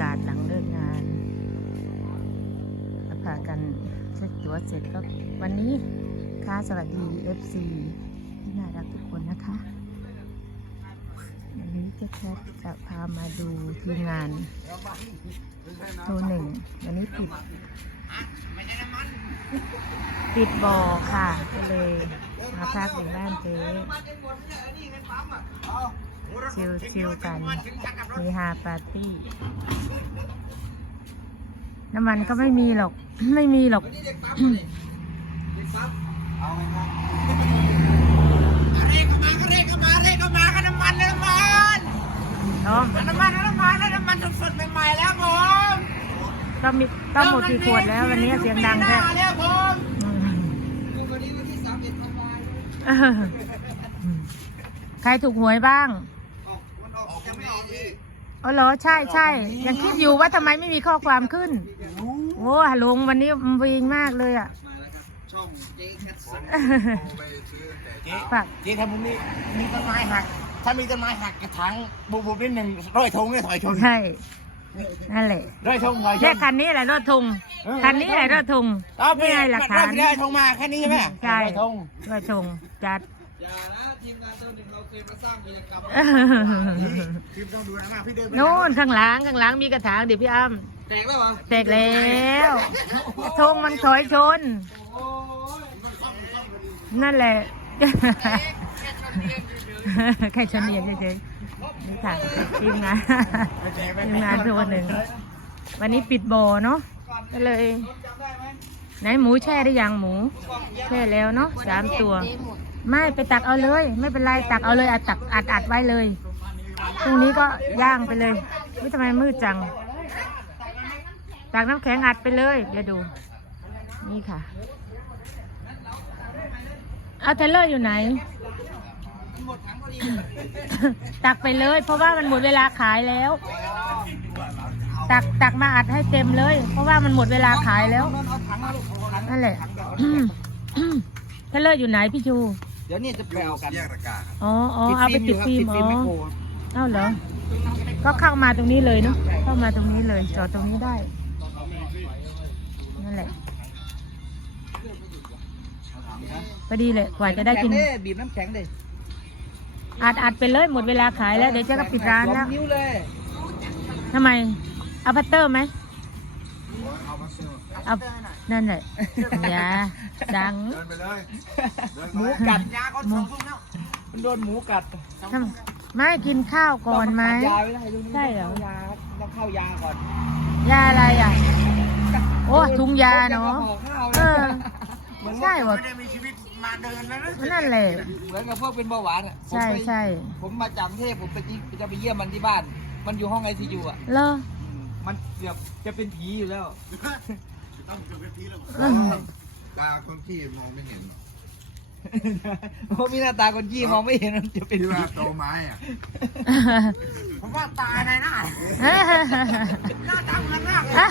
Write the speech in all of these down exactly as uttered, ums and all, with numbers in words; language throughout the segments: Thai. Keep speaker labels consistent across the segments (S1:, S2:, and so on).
S1: ากาศหลังเลิกงานพากันเช็คตัวเสร็จก็วันนี้ค่ะสวัสดี เอฟ ซี ที่น่ารักทุกคนนะคะวันนี้เจ๊แคทจะพามาดูทีมงานโทรหนึ่งวันนี้ปิดปิดบ่อค่ะก็เลยมาพักอยู่บ้านเจ๊ชิลชิลกันมีฮาปาร์ตี้น้ำมันก็ไม่มีหรอกไม่มีหรอก
S2: เร่ก็มาเร่ก็มาเร่ก็มากันน้ำมันน้ำมันน้ำมันน้ำมันน้ำมันน้ำมันสดๆใหม่ๆแล้วผม
S1: ต้องมีต้องหมดกี่ขวดแล้ววันนี้เสียงดังแค่ใครถูกหวยบ้างอ๋อเหรอใช่ใช่ยังคิดอยู่ว่าทำไมไม่มีข้อความขึ้นโอ้ลงวันนี้วิ่งมากเลยอ่ะ
S2: ช่องเจ๊แคทเจ๊
S1: ปัก
S2: เจ๊ทำมุมนี้มีต้นไม้หักถ้ามีต้นไม้หักกระถางบูบูนิดหนึ่งร้อยธงเนี่ยถอยชน
S1: ใช่นั่นแหละ
S2: ร้อยธงถอยชน
S1: แค่คันนี้แหละรถธงคันนี้แหละรถธง
S2: นี่ไงหลักฐานได้ธงมาแค่นี้ใช่ไหม
S1: ใช่
S2: ร้อยธง
S1: ร้อยธงจัด
S2: อย่านะทีมงานตัวหนึ่งเราเคยมาสร้างกิจกรรมทีมต้องดูนะมาพี่เดิน
S1: โน่นข้างหลังข้างหลังมีกระถางดิพี่อ้ำ
S2: แตกแล้วเหรอ
S1: แตกแล้วธงมันถอยชนนั่นแหละแค่ชนเนียงเฉยๆนี่ค่ะทีมงานทีมงานตัวหนึ่งวันนี้ปิดบ่อเนาะก็เลยไหนหมูแช่ได้ยังหมูแช่แล้วเนาะสามตัวไม่ไปตักเอาเลยไม่เป็นไรตักเอาเลยอัดตักอัดอัดไว้เลยพรุ่งนี้ก็ย่างไปเลยไม่ทำไมมืดจังตักน้ำแข็งอัดไปเลยเดี๋ยวดูนี่ค่ะเอาเทเลอร์อยู่ไหนตักไปเลยเพราะว่ามันหมดเวลาขายแล้วตักตักมาอัดให้เต็มเลยเพราะว่ามันหมดเวลาขายแล้วนั่นแหละเทเลอร์อยู่ไหนพี่ชู
S2: เดี๋ยวนี้จะแปลกัน
S1: อ๋ออ๋อเอาไปติดฟิล์มอ๋อเอ้าเหรอก็เข้ามาตรงนี้เลยเนาะเข้ามาตรงนี้เลยจอดตรงนี้ได้นั่นแหละพอดีเลยกว่าจะได้กิน
S2: บีบน้ำแข็งเลย
S1: อัดอัดไปเลยหมดเวลาขายแล้วเดี๋ยวจะก็ปิดร้านแล้ว
S2: นิ้วเลย
S1: ทำไมเอาพัตเตอร์ไหมเอานั่นแหละอย่าดัง
S2: หมูกัดยาก็สองทุ่มแล้วมันโดนหมูกัด
S1: ไม่กินข้าวก่อนไหม
S2: ใช่เหรอยาต้องเข้ายาก่อน
S1: ยาอะไรอ่ะโอ้ถุงยาเนาะเออใช่หมด
S2: มาเดินแล้ว
S1: นั่นแหละ
S2: เหมือนกับพวกเป็นเบาหวานอ่ะ
S1: ใช่ใช่
S2: ผมมาจากกรุงเทพผมไปจะไปเยี่ยมมันที่บ้านมันอยู่ห้องไอซียูอ่ะ
S1: เหรอ
S2: มันเกือบจะเป็นผีอยู่แล้วต้องเกือบเป็นผีแล้วตาคนขี้มองไม่เห็นเพราะมีหน้าตาคนขี้มองไม่เห็นมันจะเป็นที่ว่าโตไม้อ่ะผมว่าตายในหน้าหน้าตาเหมือนมากเลย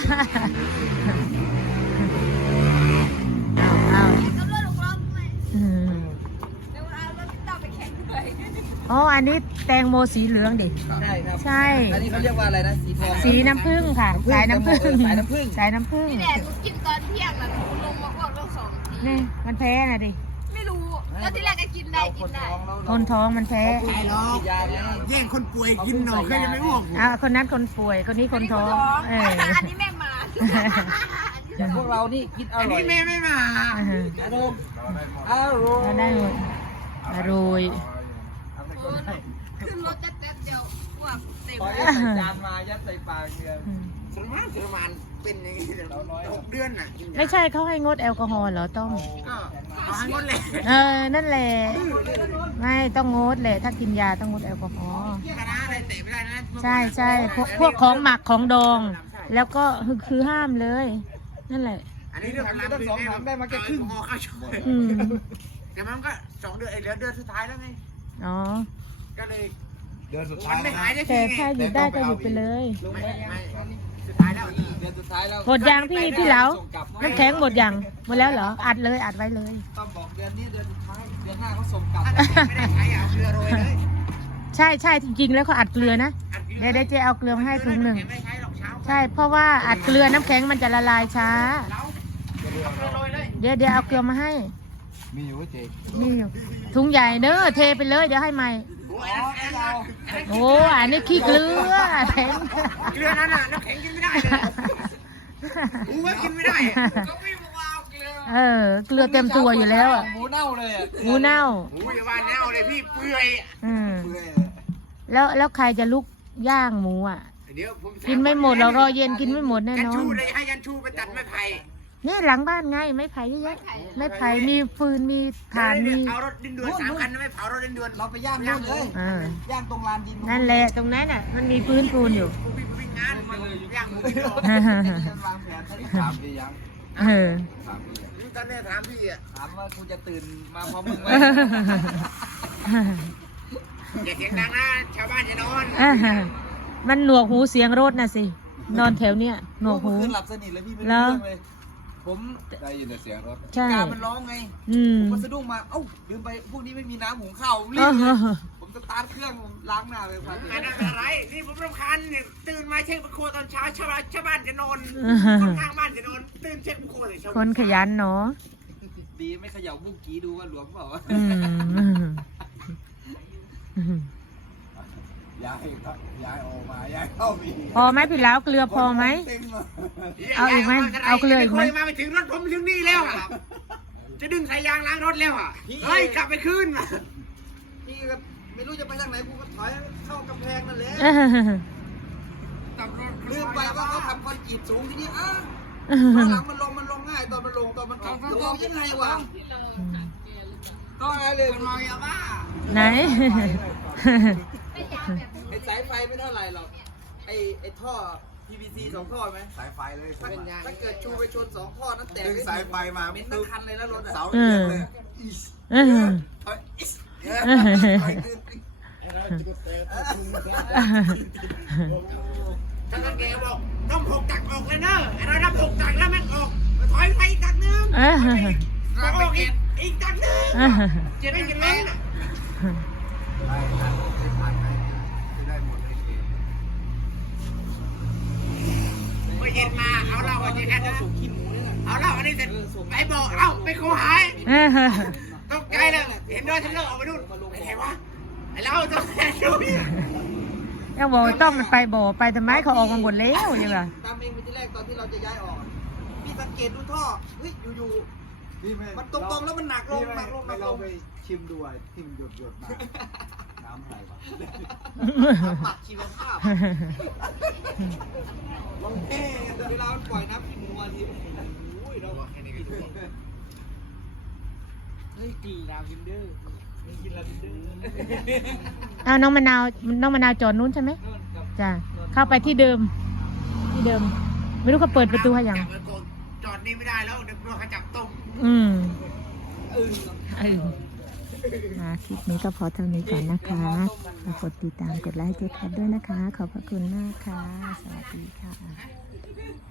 S1: อ๋ออันนี้แตงโมสีเหลืองดิ
S2: ใช่ครับ
S1: ใช่
S2: อันนี้เขาเรียกว่าอะไรนะสีทอง
S1: สีน้ำผึ้งค่ะสายน้ำผึ้ง
S2: สายน้ำผึ้ง
S1: สายน้ำผึ้ง
S3: พี่แดดกินตอนเที่ยงแล้วลงมาอ้วกรอบสองที
S1: นี่มันแพ้น่ะดิ
S3: ไม่รู้แล้วที่แรกก็กินได้กินได้
S1: คนท้องมันแพ้
S2: ใช่หรอแย่งคนป่วยกินหนอกแค่ยังไม่อ้วก
S1: อ่ะคนนั้นคนป่วยคนนี้คนท้อง
S3: เอออันนี้แม่มา
S2: แต่พวกเรานี่กินอร่อยอันนี้แม่ไม่มาอร่อยอร่อย
S1: ได้เลยอร่อย
S3: ขึ้นรถจะแป๊บเดียวอ้วกเต็ม
S2: จานมายัดใส่ปากเดือนสมานสมานเป็นอย่างนี้หกเดือนน่ะ
S1: ไม่ใช่เขาให้งดแอลกอฮอล์เหรอต้อม
S2: ก็ให้งดเลย
S1: เออนั่นแหละไม่ต้องงดเลยถ้ากินยาต้องงดแอลกอฮอล์ใช่ใช่พวกพวกของหมักของดองแล้วก็คือห้ามเลยนั่นแหละ
S2: อันนี้เรื่องการต้องสองถามได้มาแค่ครึ่งพอเข้าช่วยแต่มันก็สองเดือนไอ้เหลือเดือนสุดท้ายแล้วไง
S1: อ๋อ
S2: ก็เลยเดือนสุดท้ายมันไม่หายได้
S1: แต่ถ้าหยุดได้ก็หยุดไปเลย
S2: ไม่ไม่สุดท้ายแล้วเดือนสุดท้ายแล้ว
S1: หมดยังพี่พี่เหลาน้ำแข็งหมดยังหมดแล้วเหรออัดเลยอัดไว้เลย
S2: ต้องบอกเดือนนี้เดือนสุดท้ายเดือนหน้าเขาส่งกลับไม่ได้ใช้อ่ะเกลือโรยเลย
S1: ใช่ใช่จริงๆแล้วเขาอัดเกลือนะเดี๋ยวได้เจ๊เอาเกลือมาให้ถุงหนึ่งใช่เพราะว่าอัดเกลือน้ำแข็งมันจะละลายช้า เดี๋ยวเดี๋ยวเอาเกลือมาให้
S2: มีอยู่เจ๊
S1: นี่อยู่ถุงใหญ่เด้อเทไปเลยเดี๋ยวให้ใหม่ โอ้อันนี้ขี้เกลือแข็ง
S2: เกลือนั่นน่ะน้ำแข็งกินไม่ได้เลยกูว่ากินไม่ได้ก็ไม่บอกว่าเกลือ
S1: เออ เกลือเต็มตัวอยู่แล้วอ่ะ
S2: หมูเน่าเลยอ่ะ
S1: หมูเน่า
S2: หมูอย่าว่าเน่าเลยพี่เปื่อย
S1: อืม
S2: เปื่อย
S1: แล้วแล้วใครจะลุกย่างหมูอ่ะ
S2: เดี๋ยวผม
S1: กินไม่หมดเรารอเย็นกินไม่หมดแน่
S2: ยัน
S1: นอ
S2: ชู
S1: น
S2: เลยให้ยันชูไปตัดไม้ไผ่
S1: นี่หลังบ้านไงไม่ไผ่เยอะๆไม่ไผ่มีฟืนมีถ่านมี
S2: เอารถดินเดือนสามคันไม่เผารถดินเดือนเราไปย่างย่างเลย
S1: เออ
S2: ย่างตรงลานดิน
S1: นั่นแหละตรงนั้นน่ะมันมีพื้นปูนอยู่
S2: กูวิ่งวิ่งงานมาเลยย่างหมูพี่วางแผนถามพี่ยัง
S1: เออ
S2: ถามพี่ตอนนี้ถามพี่อ่ะถามว่ากูจะตื่นมาพร้อมมึงไหมอย่าเสียงดังนะชาวบ้านจะนอน
S1: มันหนวกหูเสียงรถน่ะสินอนแถวเนี้ยหนวกหู
S2: หลับสนิทเลยพี่ไม่รู้เรื่องเลยผมได้ยินแต่เสียงรถ
S1: ใช่
S2: การมันร้องไง
S1: อืม
S2: ผมก็สะดุ้งมาเอ้าลืมไปพวกนี้ไม่มีน้ำหุงข้าวรี
S1: เอบ
S2: เลย
S1: อ
S2: ผมสตาร์ทเครื่องล้างหน้าเลยครับอันนั้นอะไรนี่ผมรำคาญเนี่ยตื่นมาเช็คบุคคลตอนเช้าชาวบ้านชาวบ้านจะนอนคนข้างบ้านจะนอนตื่นเช็คบุคคลเลยชาว
S1: คนขยันเนาะ
S2: ดีไม่เขย่าบุ้งกี้ดูว่าหลวมเปล่า
S1: อืม
S2: ย้ายย้ายออกมาย้ายเข้ามี
S1: พอไหมพี่แล้วเกลือพอไหม เอาอีกไหมเอาเกลืออีกไหม
S2: มาไปถึงรถผมถึงนี่แล้วอ่ะจะดึงสายยางล้างรถแล้วอ่ะเฮ้ยกลับไปคืนพี่ก็ไม่รู้จะไปทางไหนกูก็ถอยเข้ากำแพงนั่นแหละลืมไปว่าเขาทำคอนกรีตสูงทีนี้อ่ะตอนหลังมันลงมันลงง่ายตอนมันลงตอนมันออกลงยังไงวะต้องอะไรเลยมันมายาบ้า
S1: ไหน
S2: ไอ้สายไฟไม่เท่าไรหรอกไอ้ไอ้ท่อ พี วี ซี สองท่อไหมสายไฟเลยถ้าเกิดชูไปชนสองท่อนั้นแตกดึงสายไฟมาเป็นทั้งคันเลยแล้วรถเสา
S1: เออ
S2: เลย
S1: เออ
S2: ถ้าท่านแกบอกต้องหกตักออกเลยเนอะไอ้เรานับหกตักแล้วแม่งออกถอยไปอีกตักนึงออกอีกอีกตักนึงเจ็ดไม่กี่เล่นอ่ะไปเย็นมาเอาเหล้าอันนี้แค่นั้นเอาเหล้าอันนี้เสร็จไปบอกเอ้าไปโคหายตกใจเลยเห็นด้วยฉันเลิกออกไปนู่นไอ้ไหนวะไอ้เหล้าต้องแทนดูนี่
S1: ยังบอกว่าต้องมันไปบ่อไปทำไมเขาออกมาหมดแล้วยังไง
S2: ตามเองเป็นที่แรกตอนที่เราจะย้ายออกพี่สังเกตดูท่อเฮ้ยอยู่ๆมันตรงๆแล้วมันหนักลงหนักลงหนักลง
S4: ชิมดูอ่ะทิมหยดหยดๆมา น้ำอะไรวะ
S2: หมักชีวภาพลงเท่เวลามันปล่อยน้ำขี้หมูอ่ะทีโอ้ยเราแค่นี้ก็ถูกเฮ้ยกินลาวินเดอร์กินลาวินเดอร์
S1: เอาน้องมะนาวน้องมะนาวจอดนู้นใช่ไหมจ้ะเข้าไปที่เดิมที่เดิม ไม่รู้เขาเปิดประตูให้ยัง
S2: จอดนี่ไม่ได้แล้วเดี๋ยวเขาจับต้ม
S1: อืม
S2: เออ
S1: เอออ่าคลิปนี้ก็พอเท่านี้ก่อนนะคะฝากกดติดตามกดไลค์กดแชร์ด้วยนะคะ ขอบพระคุณมากค่ะ สวัสดีค่ะ